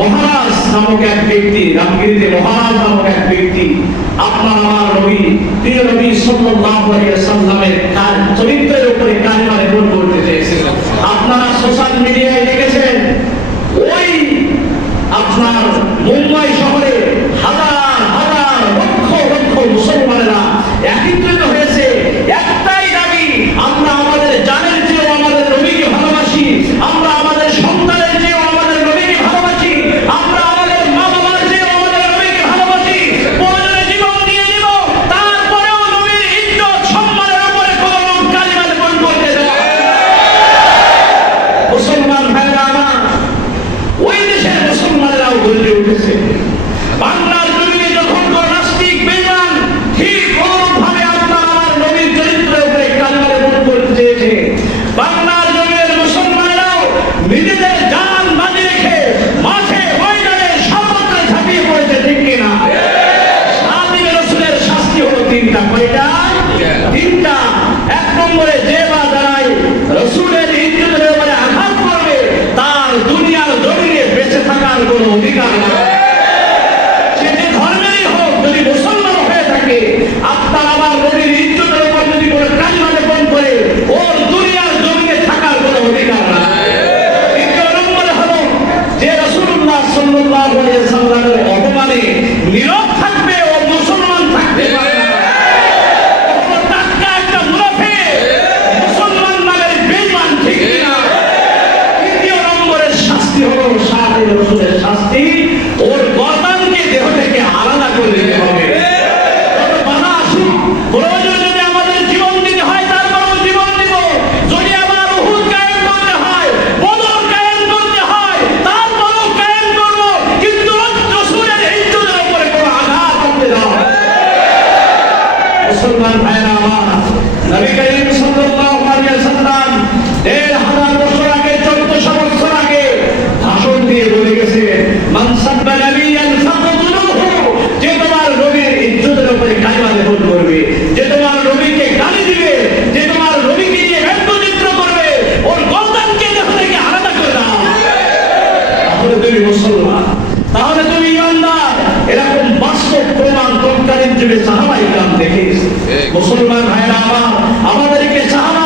মহারাজ নামক এক ব্যক্তি, রামগিরিতে মহারাজ নামক এক ব্যক্তি আপনার আমার নবী প্রিয় নবী সাল্লাল্লাহু আলাইহি ওয়াসাল্লামের চরিত্রের উপরে কালিমা লেপন করতে চেয়েছিলেন। আপনারা সোশ্যাল মিডিয়ায় দেখেছেন, ওই আপনার মুম্বাই শহরে হাজার হাজার লক্ষ লক্ষ মুসলমানেরা একত্রিত হয়েছে, একটাই দাবি, আমরা আমাদের জানের চেয়েও আমাদের নবীকে ভালোবাসি, আমরা আমাদের সন্তানের চেয়েও আমাদের নবীকে ভালোবাসি, আমরা আমাদের মা বাবার চেয়েও আমাদের নবীকে ভালোবাসি, প্রয়োজনে জীবন দিয়ে দিব, তারপরেও নবীর ইজ্জত সম্মানের উপরে কোনো লোক কালিমা লেপন করতে দেওয়া। মুসলমান ভাইরা আমার, ওই দেশের মুসলমানেরাও গর্জে উঠেছে। বাংলার জমিনে যখন কোন নাস্তিক বেঈমান ঠিক অনুরূপভাবে আপনার আমার নবীর চরিত্রের উপরে কালিমা লেপন করতে চেয়েছে, বাংলার জমিনের মুসলমানেরাও নিজেদের জান বাজি রেখে মাঠে ময়দানে সর্বত্র ঝাঁপিয়ে পড়েছে, ঠিক কিনা? সাহাবীদের রাসূলের শাস্তি হলো তিনটা। কয়টা? তিনটা। এক নম্বরে যে বা যারাই রাসূলের ইজ্জতের উপরে আঘাত করবে তার দুনিয়ার জমিনে বেঁচে থাকার কোনো অধিকার নেই। সে যে ধর্মেরই হোক, যদি মুসলমান হয়ে থাকে, আপনার আমার নবীর ইজ্জতের উপর যদি কোনো কালিমা লেপন করে, ওর দুনিয়ার জমিনে থাকার কোনো অধিকার নেই। দ্বিতীয় নম্বরে হলো যে রাসূলুল্লাহ সাল্লাল্লাহু আলাইহি ওয়াসাল্লামের অপমানে নীরব থাকবে, ও মুসলমান থাকতে পারে না। কখনো টাটকা একটা মুনাফিক, মুসলমান নামের বেঈমান, ঠিক কিনা? তৃতীয় নম্বরের শাস্তি হলো সাহাবীদের রাসূলের শাস্তি, ওর গর্দানকে দেহ থেকে আলাদা করে দিতে হবে। কত বাধা আসুক, প্রয়োজন যদি আমাদের জীবন দিতে হয় তারপরেও জীবন দিব, যদি আবার উহুদ কায়েম করতে হয়, বদর কায়েম করতে হয়, তারপরেও কায়েম করব, কিন্তু রাসূলের ইজ্জতের উপরে কোনো আঘাত করতে দাও। মুসলমান ভাইরা আমার, নবী করিম সাল্লাল্লাহু আলাইহি ওয়াসাল্লাম ১৫০০ বছর আগে, ১৪০০ বছর আগে ভাষণ দিয়ে বলে গেছে, মান সাব্বা নাবিয়ান ফাকতুলুহু, যে তোমার নবীর ইজ্জতের উপরে কালিমা লেপন করবে, যে তোমার নবীকে গালি দিবে, যে তোমার নবীকে নিয়ে ব্যঙ্গচিত্র করবে, ওর গর্দানকে দেহ থেকে আলাদা করে দাও। তাহলে তুমি মুসলমান, তাহলে তুমি ইমানদার। এরকম বাস্তব প্রমাণ তৎকালীন যুগে সাহাবায়ে কেরাম দেখে গেছে। মুসলমান ভাইরা আমার, আমাদেরকে সাহাবা